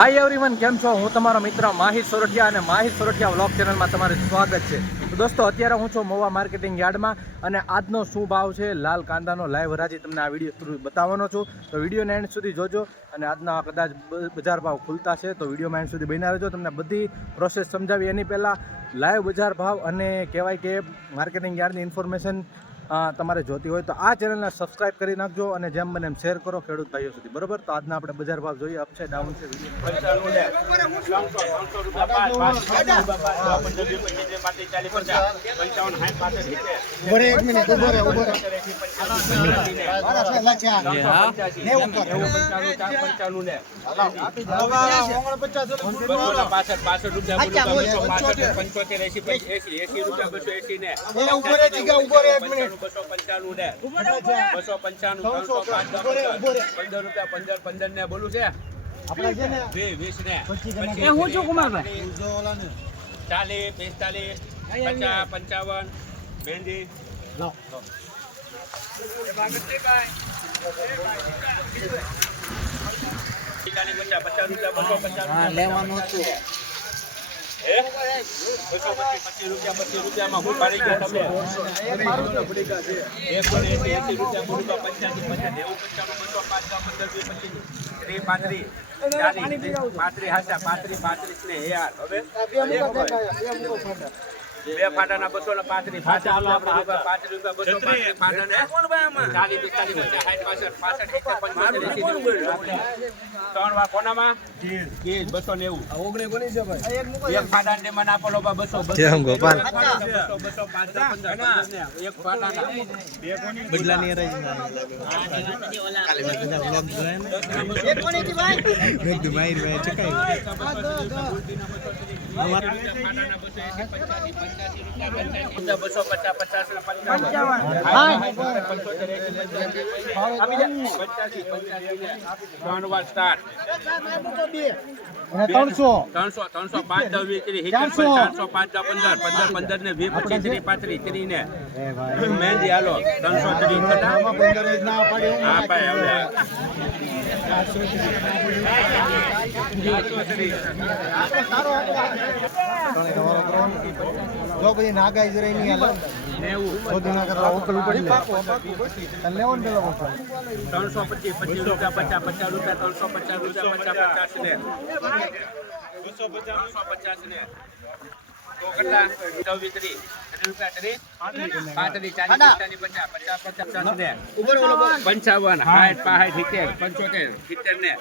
Hi everyone કેમ છો? હું તમારો મિત્ર માહિર સોરઠિયા અને માહિર સોરઠિયા વ્લોગ ચેનલમાં તમારું સ્વાગત છે. તો દોસ્તો, અત્યારે હું છું મોવા માર્કેટિંગ યાર્ડમાં અને આજનો શું ભાવ છે લાલ કાંદાનો લાઈવ હરાજી તમને આ વીડિયો થ્રુ બતાવવાનો છું. તો વિડીયોને એન્ડ સુધી જોજો અને આજના કદાચ બજાર ભાવ ખુલતા છે તો વિડીયોમાં એન્ડ સુધી બન્યા રહેજો. તમને બધી પ્રોસેસ સમજાવી. એની પહેલાં લાઈવ બજાર ભાવ અને કહેવાય કે માર્કેટિંગ યાર્ડની ઇન્ફોર્મેશન તમારે જોતી હોય તો આ ચેનલને સબસ્ક્રાઇબ કરી નાખજો અને જેમ બને એમ શેર કરો ખેડૂત ભાઈઓ સુધી બરોબર તો આજના આપણે બજાર ભાવ જોઈએ અપ છે ડાઉન છે પંચોતેર એસી એસી ઉભરે ઉભરે મારા ને ઉપર એ ઉભરે જીગા ઉભરે એક મિનિટ બસો પંચાણું ને. બસો પંચાણું ઉભરે ઉભરે પંદર રૂપિયા પંદર પંદર ને બોલું છે. વીસ વીસ ને. હું છું ચાલીસ પિસ્તાલીસ પચાસ પંચાવન મહેંદી લાવ પચાસ પચાસ રૂપિયા બસો પચાસ રૂપિયા. લેવાનું હતું. હાચા પાંત્રીસ પાંત્રીસ ને યાર હવે? બે ફાટાના બસો ને પાંત્રીસ. ફાટા પાંત્રીસ રૂપિયા બસો પાંત્રીસ ફાટા ને ચાલીસ પિસ્તાલીસ સાઠ પાસઠ પાસઠ સિત્તેર પંચોતેર એંસી નેવું ત્રણ વાર કોનામાં? બસો નેવું. એક ફાટા ને મને આપો બસો બસો. ગોપાલ? એક ફાટાના બસો દસ પંદર પંદર ને એક ફાટાના બદલાની બસો પચાસ પચાસ ત્રણસો ત્રણસો ત્રણસો પાંચ દસ વીસ ત્રીસ. ચારસો. પાંચ દસ પંદર પંદર પંદર ને વીસ પચીસ ત્રીસ પાંત્રીસ ત્રીસ ને. મહેંદી હાલો ત્રણસો ત્રીસ હા ભાઈ હવે. જો પછી નાગાઈ જરાય નહીં હાલે શોધી ના પચીસ પચીસ રૂપિયા, પચાસ પચાસ રૂપિયા, ત્રણસો પચાસ રૂપિયા, પચાસ પચાસ ને. ત્રણસો પચાસ ને. તો ત્રીસ ત્રીસ રૂપિયા ત્રીસ પાંત્રીસ ચાલીસ પિસ્તાલીસ પચાસ પચાસ પચાસ ને પંચાવન સાઠ પાસઠ સિત્તેર પંચોતેર સિત્તેર ને.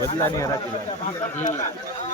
બદલાની હરાજી લેવા.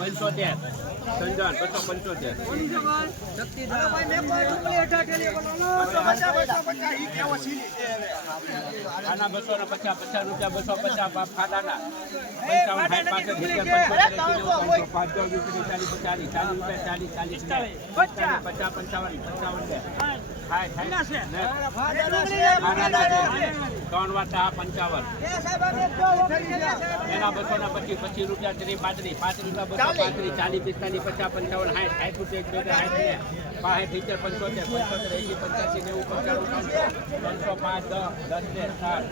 પંચોતેર સંજન બસો પંચોતેર આના બસો ને પચાસ પચાસ રૂપિયા બસો પચાસ ખાડાના પંચાવન સાઠ પાસઠ સિત્તેર પંચોતેર ચાલીસ પચાસ પચાસ પંચાવન. પંચાવન સાઠ સાઠ પંચાવન પચીસ પચીસ રૂપિયા ત્રીસ પાંત્રીસ પાંચ રૂપિયા બસો પાંત્રીસ ચાલીસ પિસ્તાલીસ પચાસ પંચાવન સાઠ સાઠ રૂપિયા સાઠ પાંચ સિત્તેર પંચોતેર પંચોતેર એસી પંચ્યાસી નેવું ત્રણસો ત્રણસો પાંચ દસ દસ ને સાત